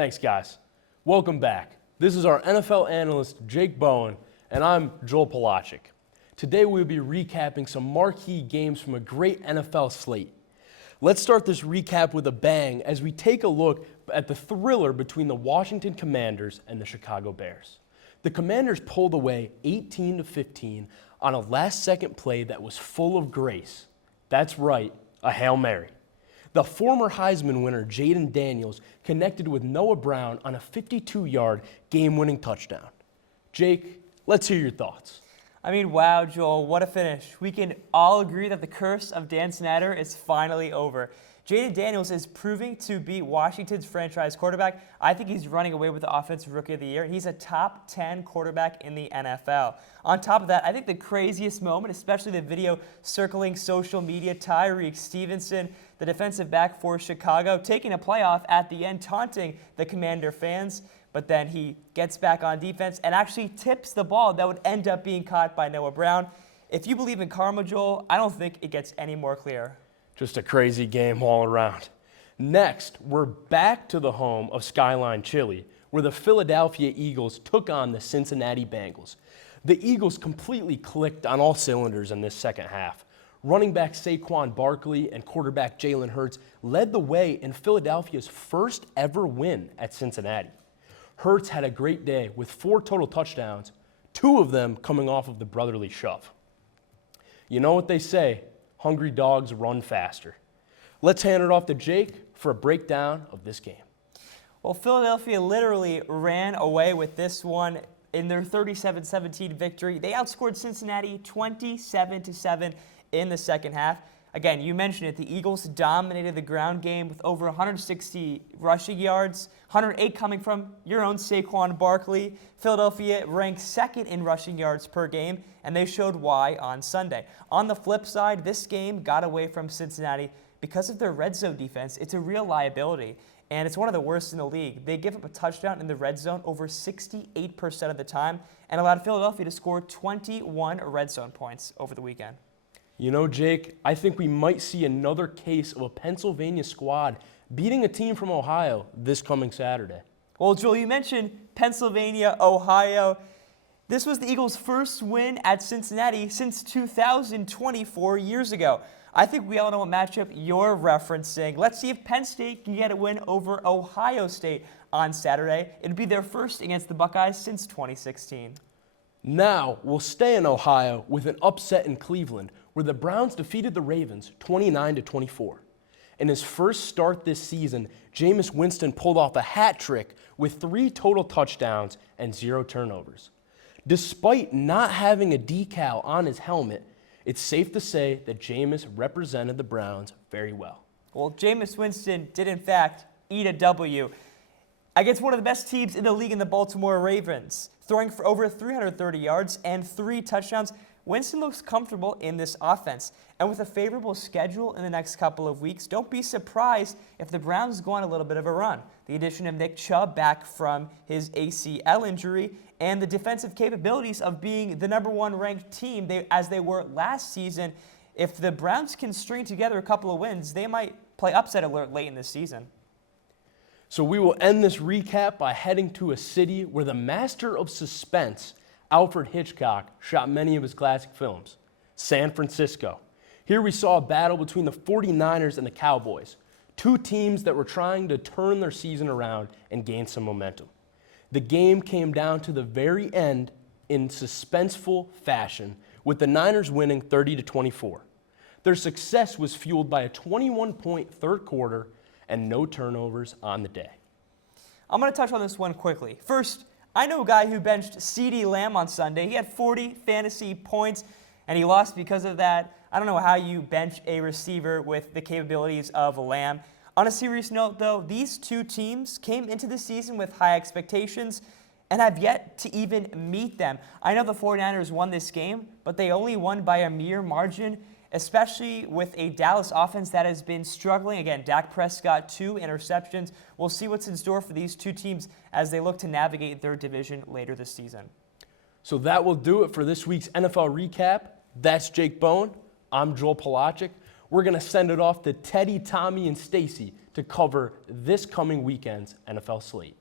Thanks, guys. Welcome back. This is our NFL analyst, Jake Bowen, and I'm Joel Polaczyk. Today we'll be recapping some marquee games from a great NFL slate. Let's start this recap with a bang as we take a look at the thriller between the Washington Commanders and the Chicago Bears. The Commanders pulled away 18-15 on a last-second play that was full of grace. That's right, a Hail Mary. The former Heisman winner, Jaden Daniels, connected with Noah Brown on a 52-yard game-winning touchdown. Jake, let's hear your thoughts. I mean, wow, Joel, what a finish. We can all agree that the curse of Dan Snyder is finally over. Jaden Daniels is proving to be Washington's franchise quarterback. I think he's running away with the Offensive Rookie of the Year. He's a top 10 quarterback in the NFL. On top of that, I think the craziest moment, especially the video circling social media, Tyreek Stevenson, the defensive back for Chicago, taking a playoff at the end, taunting the Commander fans. But then he gets back on defense and actually tips the ball that would end up being caught by Noah Brown. If you believe in karma, Joel, I don't think it gets any more clear. Just a crazy game all around. Next, we're back to the home of Skyline Chili, where the Philadelphia Eagles took on the Cincinnati Bengals. The Eagles completely clicked on all cylinders in this second half. Running back Saquon Barkley and quarterback Jalen Hurts led the way in Philadelphia's first ever win at Cincinnati. Hurts had a great day with 4 total touchdowns, 2 of them coming off of the brotherly shove. You know what they say, hungry dogs run faster. Let's hand it off to Jake for a breakdown of this game. Well, Philadelphia literally ran away with this one in their 37-17 victory. They outscored Cincinnati 27-7 in the second half. Again, you mentioned it, the Eagles dominated the ground game with over 160 rushing yards, 108 coming from your own Saquon Barkley. Philadelphia ranked second in rushing yards per game, and they showed why on Sunday. On the flip side, this game got away from Cincinnati because of their red zone defense. It's a real liability, and it's one of the worst in the league. They give up a touchdown in the red zone over 68% of the time and allowed Philadelphia to score 21 red zone points over the weekend. You know, Jake, I think we might see another case of a Pennsylvania squad beating a team from Ohio this coming Saturday. Well, Joel, you mentioned Pennsylvania, Ohio. This was the Eagles' first win at Cincinnati since 2024 years ago. I think we all know what matchup you're referencing. Let's see if Penn State can get a win over Ohio State on Saturday. It'd be their first against the Buckeyes since 2016. Now, we'll stay in Ohio with an upset in Cleveland, where the Browns defeated the Ravens 29-24. In his first start this season, Jameis Winston pulled off a hat trick with 3 total touchdowns and 0 turnovers. Despite not having a decal on his helmet, it's safe to say that Jameis represented the Browns very well. Well, Jameis Winston did, in fact, eat a W against one of the best teams in the league in the Baltimore Ravens, throwing for over 330 yards and 3 touchdowns. Winston looks comfortable in this offense, and with a favorable schedule in the next couple of weeks, don't be surprised if the Browns go on a little bit of a run. The addition of Nick Chubb back from his ACL injury and the defensive capabilities of being the #1 ranked team as they were last season. If the Browns can string together a couple of wins, they might play upset alert late in this season. So we will end this recap by heading to a city where the master of suspense, Alfred Hitchcock, shot many of his classic films, San Francisco. Here we saw a battle between the 49ers and the Cowboys, 2 teams that were trying to turn their season around and gain some momentum. The game came down to the very end in suspenseful fashion, with the Niners winning 30-24. Their success was fueled by a 21-point third quarter and no turnovers on the day. I'm going to touch on this one quickly. First, I know a guy who benched CeeDee Lamb on Sunday. He had 40 fantasy points, and he lost because of that. I don't know how you bench a receiver with the capabilities of Lamb. On a serious note, though, these 2 teams came into the season with high expectations and have yet to even meet them. I know the 49ers won this game, but they only won by a mere margin, especially with a Dallas offense that has been struggling. Again, Dak Prescott, 2 interceptions. We'll see what's in store for these 2 teams as they look to navigate their division later this season. So that will do it for this week's NFL recap. That's Jake Bowen. I'm Joel Polaczyk. We're going to send it off to Teddy, Tommy, and Stacy to cover this coming weekend's NFL slate.